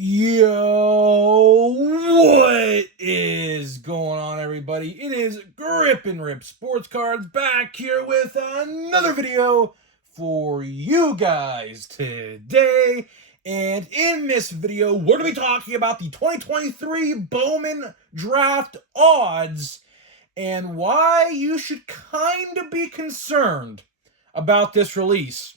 Yo, what is going on, everybody? It is Grip and Rip Sports Cards back here with another video for you guys today. And in this video, we're going to be talking about the 2023 Bowman Draft odds and why you should kind of be concerned about this release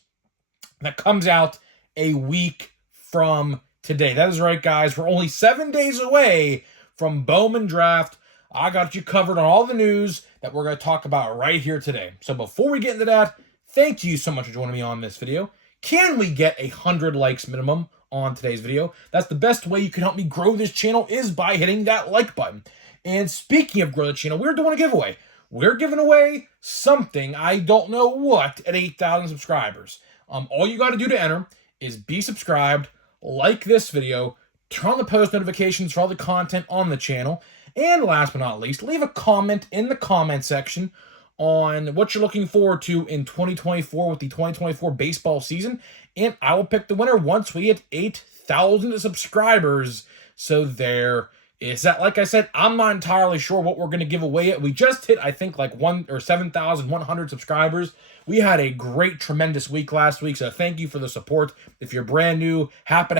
that comes out a week from today. That is right, guys. We're only 7 days away from Bowman Draft. I got you covered on all the news that we're going to talk about right here today. So before we get into that, thank you so much for joining me on this video. Can we get 100 likes minimum on today's video? That's the best way you can help me grow this channel is by hitting that like button. And speaking of grow the channel, we're doing a giveaway. We're giving away something, I don't know what, at 8,000 subscribers. All you got to do to enter is be subscribed, like this video, turn on the post notifications for all the content on the channel, and last but not least, leave a comment in the comment section on what you're looking forward to in 2024 with the 2024 baseball season, and I will pick the winner once we hit 8,000 subscribers. So there is that. Like I said, I'm not entirely sure what we're going to give away yet. We just hit, I think, like 7,100 subscribers. We had a great, tremendous week last week, so thank you for the support. If you're brand new, happy to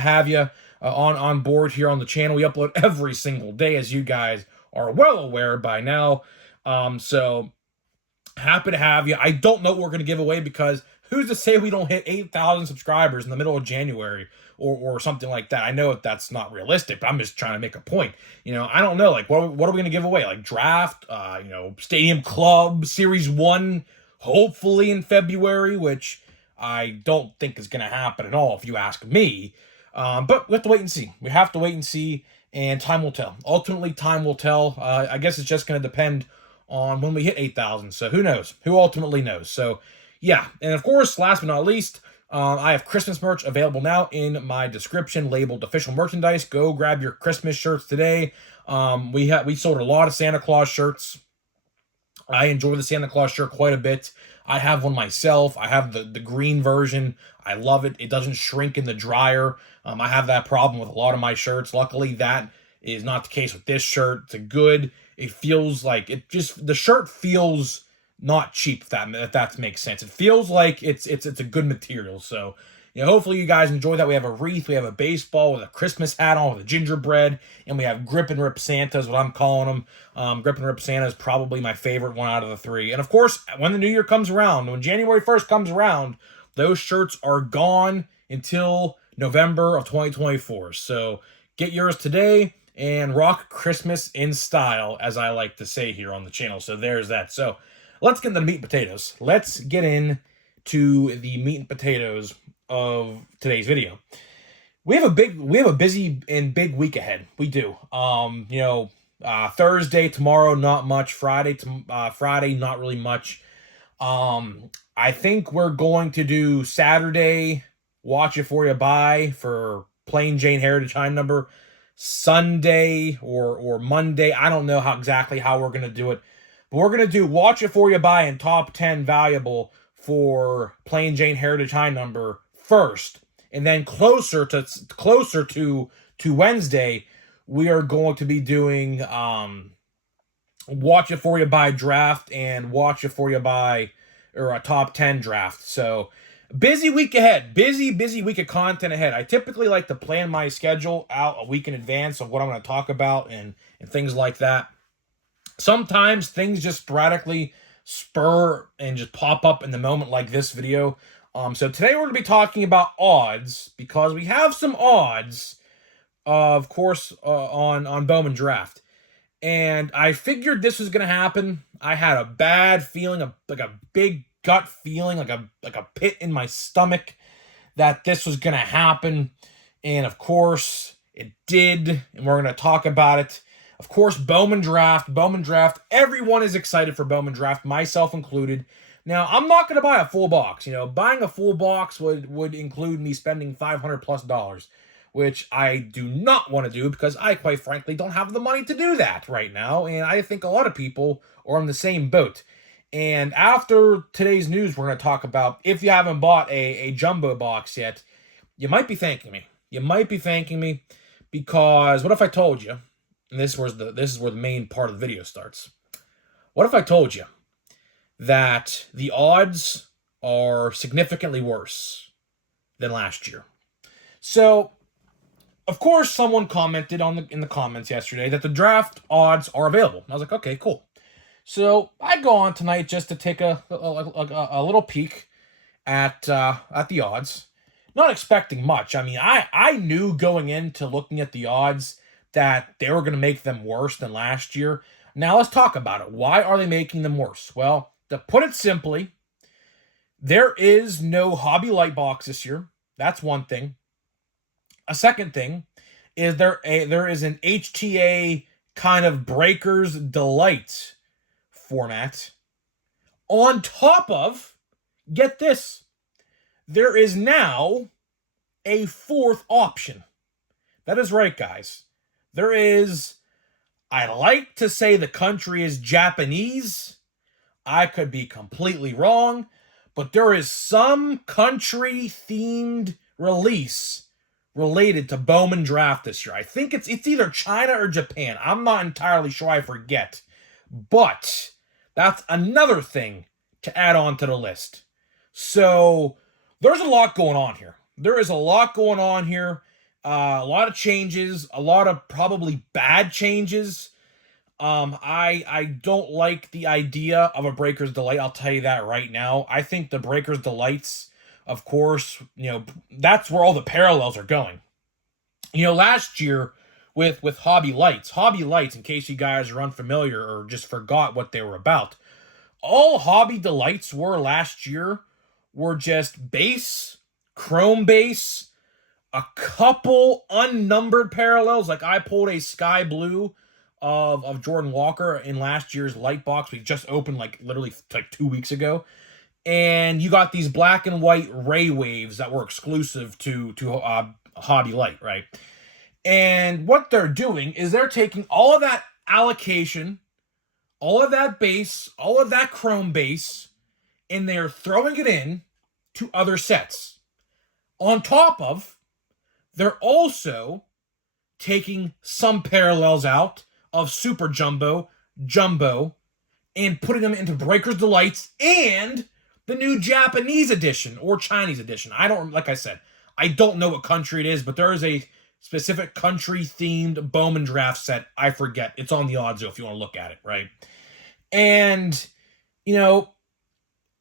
have you on board here on the channel. We upload every single day, as you guys are well aware by now. So happy to have you. I don't know what we're going to give away because who's to say we don't hit 8,000 subscribers in the middle of January or something like that? I know that's not realistic, but I'm just trying to make a point. I don't know. Like, what are we going to give away? Like draft, Stadium Club, Series 1, hopefully in February, which I don't think is going to happen at all if you ask me. But we have to wait and see. We have to wait and see, and time will tell. Ultimately, time will tell. I guess it's just going to depend on when we hit 8,000. So who knows? Who ultimately knows? So yeah, and of course, last but not least, I have Christmas merch available now in my description labeled official merchandise. Go grab your Christmas shirts today. We sold a lot of Santa Claus shirts. I enjoy the Santa Claus shirt quite a bit. I have one myself. I have the green version. I love it. It doesn't shrink in the dryer. I have that problem with a lot of my shirts. Luckily, that is not the case with this shirt. It feels like the shirt feels not cheap, if that makes sense. It feels like it's a good material. So, hopefully you guys enjoy that. We have a wreath, we have a baseball with a Christmas hat on with a gingerbread, and we have Grip and Rip Santa is what I'm calling them. Grip and Rip Santa is probably my favorite one out of the three. And of course, when the new year comes around, when January 1st comes around, those shirts are gone until November of 2024. So get yours today and rock Christmas in style, as I like to say here on the channel. So there's that. So let's get into the meat and potatoes. Let's get into the meat and potatoes of today's video. We have a busy and big week ahead. We do. Thursday, tomorrow, not much. Friday, not really much. I think we're going to do Saturday, watch it for you buy for Plain Jane Heritage High Number. Sunday or Monday, I don't know exactly how we're going to do it. But we're going to do watch it for you buy and top 10 valuable for Plain Jane Heritage High Number first. And then closer to Wednesday, we are going to be doing watch it for you buy draft and watch it for you buy or a top 10 draft. So busy week ahead. Busy week of content ahead. I typically like to plan my schedule out a week in advance of what I'm going to talk about and things like that. Sometimes things just sporadically spur and just pop up in the moment like this video. So today we're going to be talking about odds because we have some odds, of course, on Bowman Draft. And I figured this was going to happen. I had a bad feeling, like a big gut feeling, like a pit in my stomach that this was going to happen. And of course, it did. And we're going to talk about it. Of course, Bowman Draft. Everyone is excited for Bowman Draft, myself included. Now, I'm not going to buy a full box. Buying a full box would include me spending $500+, which I do not want to do because I, quite frankly, don't have the money to do that right now. And I think a lot of people are in the same boat. And after today's news, we're going to talk about, if you haven't bought a jumbo box yet, you might be thanking me. You might be thanking me because what if I told you, and this is where the main part of the video starts. What if I told you that the odds are significantly worse than last year? So, of course, someone commented in the comments yesterday that the draft odds are available. I was like, okay, cool. So I go on tonight just to take a little peek at the odds, not expecting much. I mean, I knew going into looking at the odds that they were going to make them worse than last year. Now let's talk about it. Why are they making them worse? Well, to put it simply, there is no hobby light box this year. That's one thing. A second thing is there is an HTA kind of Breakers Delight format. On top of, get this, there is now a fourth option. That is right, guys. There is, I like to say the country is Japanese. I could be completely wrong, but there is some country-themed release related to Bowman Draft this year. I think it's either China or Japan. I'm not entirely sure. I forget. But that's another thing to add on to the list. So there's a lot going on here. There is a lot going on here. A lot of changes. A lot of probably bad changes. I don't like the idea of a Breaker's Delight. I'll tell you that right now. I think the Breaker's Delights, of course, that's where all the parallels are going. Last year with Hobby Lights, in case you guys are unfamiliar or just forgot what they were about, all Hobby Delights were last year were just base, chrome base, a couple unnumbered parallels. Like I pulled a sky blue of Jordan Walker in last year's light box. We just opened literally 2 weeks ago. And you got these black and white ray waves that were exclusive to Hobby Light, right? And what they're doing is they're taking all of that allocation, all of that base, all of that chrome base, and they're throwing it in to other sets. On top of, they're also taking some parallels out of Super Jumbo, Jumbo, and putting them into Breaker's Delights and the new Japanese edition or Chinese edition. Like I said, I don't know what country it is, but there is a specific country-themed Bowman Draft set. I forget. It's on the odds if you want to look at it, right? And,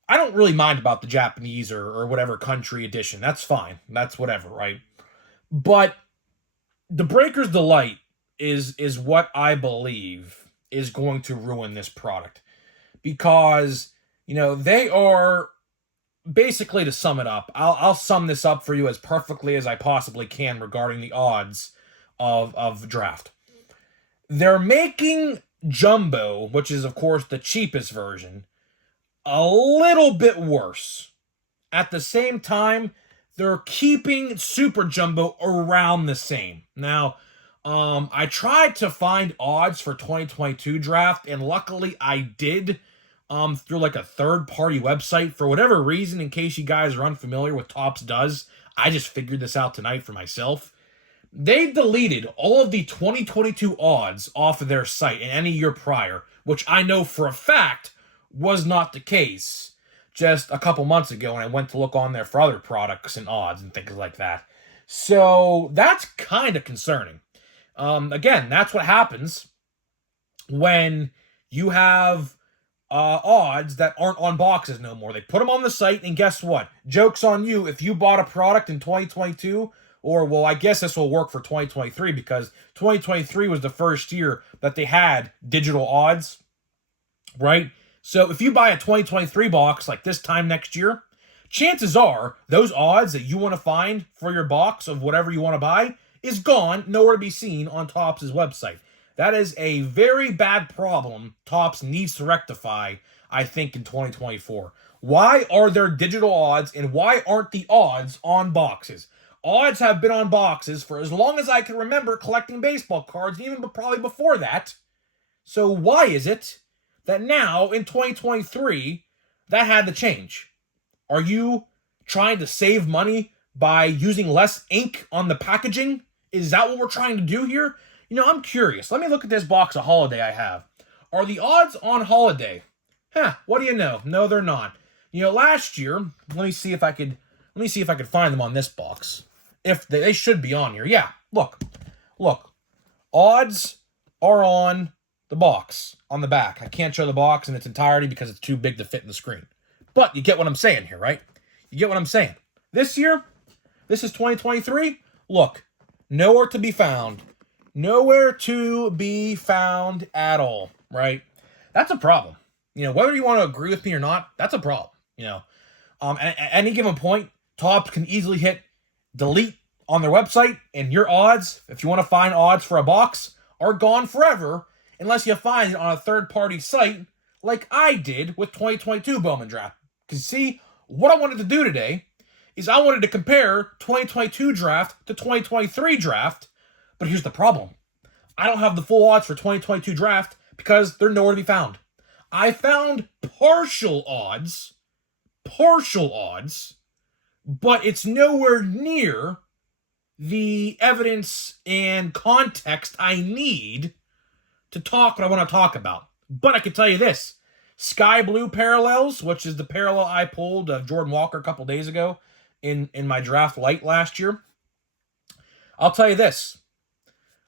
I don't really mind about the Japanese or whatever country edition. That's fine. That's whatever, right? But the Breaker's Delight is what I believe is going to ruin this product. Because, they are basically, to sum it up, I'll sum this up for you as perfectly as I possibly can regarding the odds of draft. They're making Jumbo, which is, of course, the cheapest version, a little bit worse. At the same time, they're keeping Super Jumbo around the same. Now, I tried to find odds for 2022 draft, and luckily I did through a third-party website. For whatever reason, in case you guys are unfamiliar with Topps does, I just figured this out tonight for myself. They deleted all of the 2022 odds off of their site in any year prior, which I know for a fact was not the case just a couple months ago when I went to look on there for other products and odds and things like that. So that's kind of concerning. Again, that's what happens when you have odds that aren't on boxes no more. They put them on the site, and guess what? Joke's on you if you bought a product in 2022, or, well, I guess this will work for 2023 because 2023 was the first year that they had digital odds, right? So if you buy a 2023 box like this time next year, chances are those odds that you want to find for your box of whatever you want to buy is gone, nowhere to be seen on Topps' website. That is a very bad problem Topps needs to rectify, I think, in 2024. Why are there digital odds, and why aren't the odds on boxes? Odds have been on boxes for as long as I can remember collecting baseball cards, even probably before that. So why is it that now, in 2023, that had to change? Are you trying to save money by using less ink on the packaging? Is that what we're trying to do here? I'm curious. Let me look at this box of Holiday I have. Are the odds on Holiday? What do you know? No, they're not. Last year, let me see if I could find them on this box. If they should be on here. Yeah, look. Odds are on the box, on the back. I can't show the box in its entirety because it's too big to fit in the screen. But you get what I'm saying here, right? You get what I'm saying. This year, this is 2023. Look, nowhere to be found. Nowhere to be found at all, right? That's a problem. Whether you want to agree with me or not, that's a problem. At any given point, Topps can easily hit delete on their website, and your odds, if you want to find odds for a box, are gone forever unless you find it on a third-party site like I did with 2022 Bowman Draft. Because see, what I wanted to do today is I wanted to compare 2022 draft to 2023 draft, but here's the problem. I don't have the full odds for 2022 draft because they're nowhere to be found. I found partial odds, but it's nowhere near the evidence and context I need to talk what I want to talk about. But I can tell you this. Sky Blue Parallels, which is the parallel I pulled of Jordan Walker a couple days ago in my draft light last year. I'll tell you this.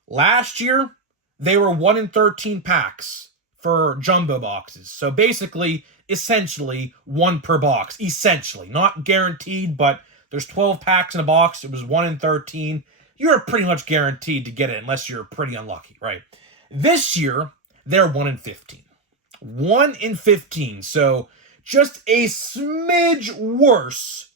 Last year, they were 1 in 13 packs for jumbo boxes. So basically, essentially, 1 per box. Essentially. Not guaranteed, but there's 12 packs in a box. It was 1 in 13. You're pretty much guaranteed to get it unless you're pretty unlucky, right? This year, they're 1 in 15. 1 in 15. So just a smidge worse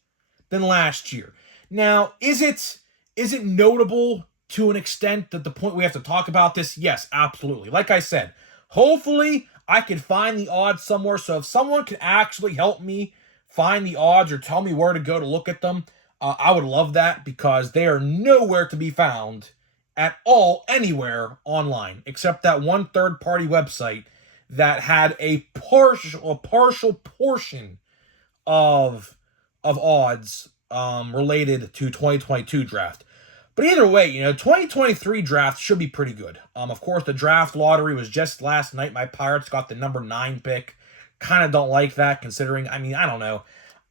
than last year. Now, is it notable to an extent that the point we have to talk about this? Yes, absolutely. Like I said, hopefully I can find the odds somewhere. So if someone can actually help me find the odds or tell me where to go to look at them, I would love that because they are nowhere to be found at all anywhere online except that one third-party website that had a partial portion of odds related to 2022 draft. But either way, 2023 draft should be pretty good. Of course, the draft lottery was just last night. My Pirates got the number 9 pick. Kind of don't like that considering, I don't know.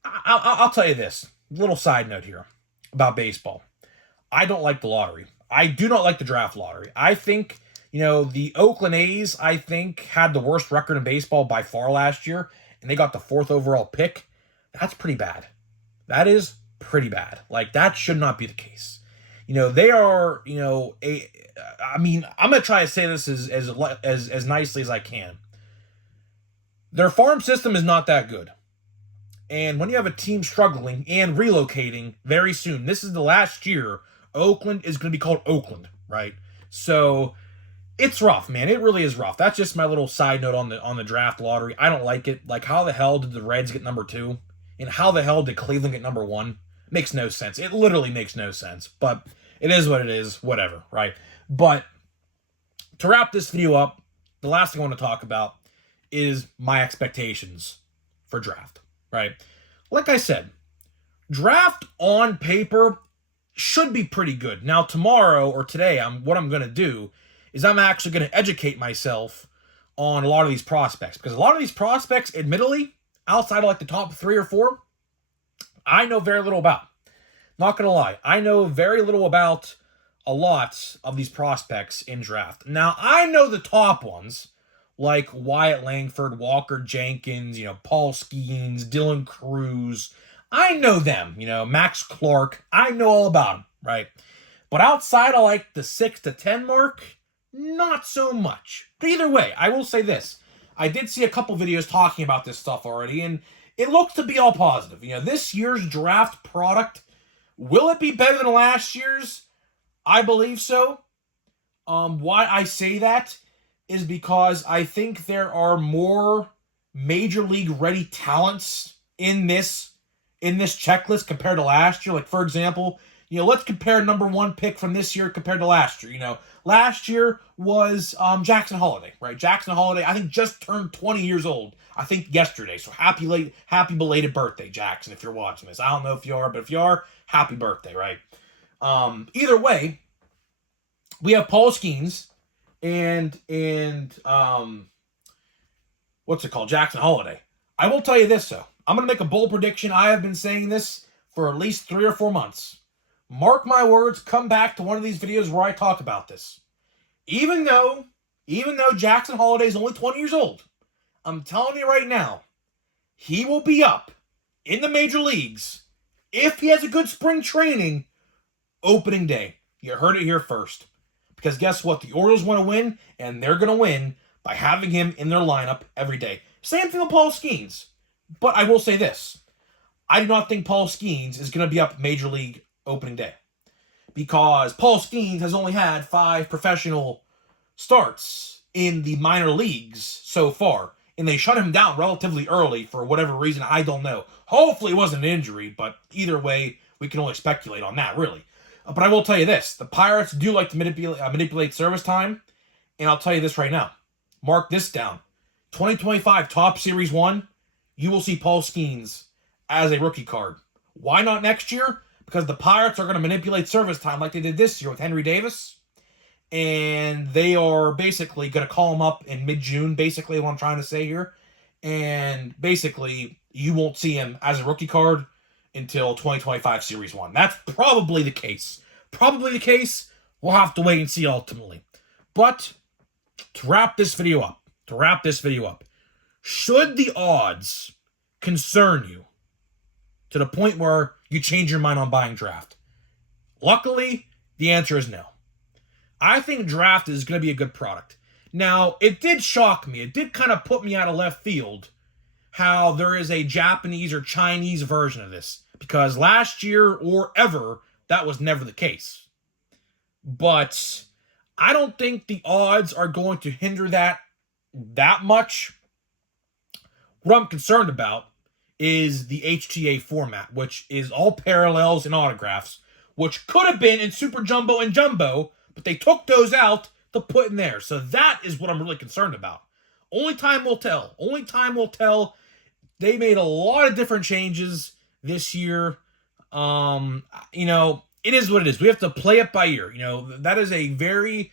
I'll tell you this. Little side note here about baseball. I don't like the lottery. I do not like the draft lottery. I think, the Oakland A's, had the worst record in baseball by far last year, and they got the 4th overall pick. That's pretty bad. That is pretty bad. Like, that should not be the case. They are, I'm going to try to say this as nicely as I can. Their farm system is not that good. And when you have a team struggling and relocating very soon, this is the last year Oakland is going to be called Oakland, right? So it's rough, man. It really is rough. That's just my little side note on the draft lottery. I don't like it. Like, how the hell did the Reds get number 2? And how the hell did Cleveland get number 1? Makes no sense. It literally makes no sense. But it is what it is. Whatever, right? But to wrap this video up, the last thing I want to talk about is my expectations for draft, right? Like I said, draft on paper should be pretty good. Now, tomorrow or today, what I'm going to do is I'm actually going to educate myself on a lot of these prospects. Because a lot of these prospects, admittedly, outside of like the top 3 or 4, I know very little about. Not going to lie. I know very little about a lot of these prospects in draft. Now, I know the top ones, like Wyatt Langford, Walker Jenkins, Paul Skeens, Dylan Cruz. I know them, Max Clark. I know all about them, right? But outside of like the 6 to 10 mark, not so much. But either way, I will say this. I did see a couple videos talking about this stuff already, and it looks to be all positive. This year's draft product, will it be better than last year's? I believe so. Why I say that is because I think there are more major league ready talents in this checklist compared to last year. Like, for example, let's compare number 1 pick from this year compared to last year. Last year was Jackson Holiday, right? Jackson Holiday, I think, just turned 20 years old. I think yesterday. So happy belated birthday, Jackson, if you're watching this. I don't know if you are, but if you are, happy birthday, right? Either way, we have Paul Skeens and what's it called? Jackson Holiday. I will tell you this, though. I'm going to make a bold prediction. I have been saying this for at least 3 or 4 months. Mark my words, come back to one of these videos where I talk about this. Even though Jackson Holiday is only 20 years old, I'm telling you right now, he will be up in the major leagues if he has a good spring training opening day. You heard it here first. Because guess what? The Orioles want to win, and they're going to win by having him in their lineup every day. Same thing with Paul Skeens. But I will say this. I do not think Paul Skeens is going to be up major league opening day. Because Paul Skeens has only had 5 professional starts in the minor leagues so far. And they shut him down relatively early for whatever reason. I don't know. Hopefully it wasn't an injury, but either way, we can only speculate on that, really. But I will tell you this. The Pirates do like to manipulate service time. And I'll tell you this right now. Mark this down. 2025 Top Series 1, you will see Paul Skeens as a rookie card. Why not next year? Because the Pirates are going to manipulate service time like they did this year with Henry Davis. And they are basically going to call him up in mid-June, basically what I'm trying to say here. And basically, you won't see him as a rookie card until 2025 Series 1. That's probably the case. Probably the case. We'll have to wait and see ultimately. But to wrap this video up, should the odds concern you to the point where you change your mind on buying Draft? Luckily, the answer is no. I think Draft is going to be a good product. Now, it did shock me. It did kind of put me out of left field how there is a Japanese or Chinese version of this. Because last year or ever, that was never the case. But I don't think the odds are going to hinder that much. What I'm concerned about is the HTA format, which is all parallels and autographs, which could have been in Super Jumbo and Jumbo, but they took those out to put in there. So that is what I'm really concerned about. Only time will tell. Only time will tell. They made a lot of different changes this year. It is what it is. We have to play it by ear. That is a very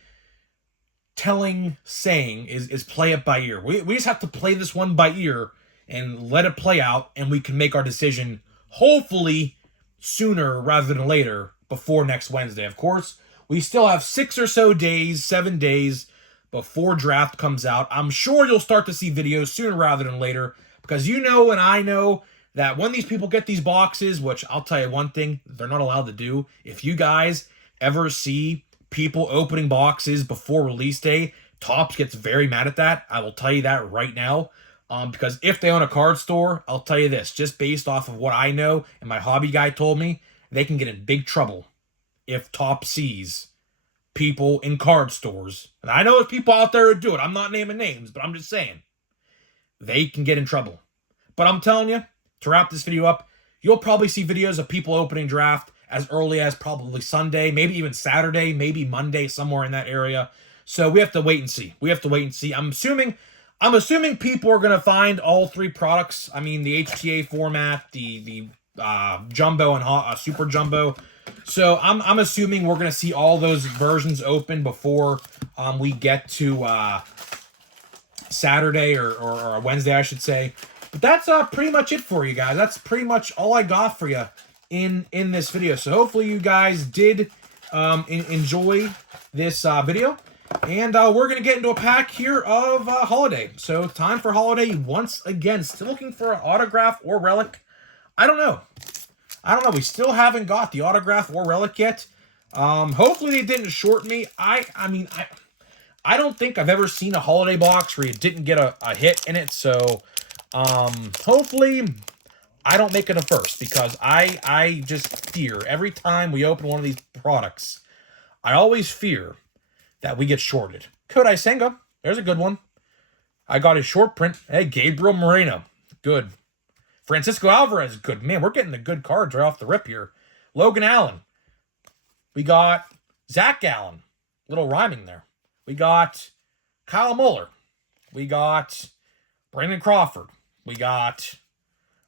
telling saying is play it by ear. We just have to play this one by ear and let it play out, and we can make our decision hopefully sooner rather than later before next Wednesday. Of course, we still have 6 or so days, 7 days before Draft comes out. I'm sure you'll start to see videos sooner rather than later because you know and I know that when these people get these boxes, which I'll tell you one thing, they're not allowed to do. If you guys ever see people opening boxes before release day, Topps gets very mad at that. I will tell you that right now. Because if they own a card store, I'll tell you this, just based off of what I know and my hobby guy told me, they can get in big trouble if Topps sees people in card stores. And I know there's people out there who do it. I'm not naming names, but I'm just saying. They can get in trouble. But I'm telling you, to wrap this video up, you'll probably see videos of people opening Draft as early as probably Sunday, maybe even Saturday, maybe Monday, somewhere in that area. So we have to wait and see. I'm assuming people are going to find all 3 products. I mean, the HTA format, the Jumbo and Super Jumbo. So I'm assuming we're going to see all those versions open before we get to Saturday or Wednesday, I should say. But that's pretty much it for you guys. That's pretty much all I got for you in this video. So hopefully you guys did enjoy this video. And we're going to get into a pack here of Holiday. So time for Holiday once again. Still looking for an autograph or relic. I don't know. We still haven't got the autograph or relic yet. Hopefully they didn't short me. I don't think I've ever seen a Holiday box where you didn't get a hit in it. So hopefully I don't make it a first. Because I just fear every time we open one of these products, I always fear that we get shorted. Kodai Senga, there's a good one. I got his short print. Hey, Gabriel Moreno, good. Francisco Alvarez, good. Man, we're getting the good cards right off the rip here. Logan Allen, We got Zach Gallen. Little rhyming there. We got Kyle Muller. We got Brandon Crawford. We got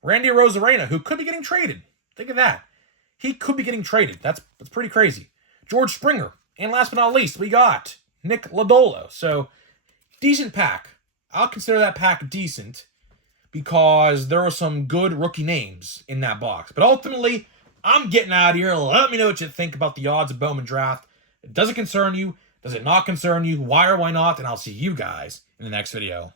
Randy Rosarena, who could be getting traded. Think of that. He could be getting traded. That's pretty crazy. George Springer. And last but not least, we got Nick Lodolo. So, decent pack. I'll consider that pack decent because there were some good rookie names in that box. But ultimately, I'm getting out of here. Let me know what you think about the odds of Bowman Draft. Does it concern you? Does it not concern you? Why or why not? And I'll see you guys in the next video.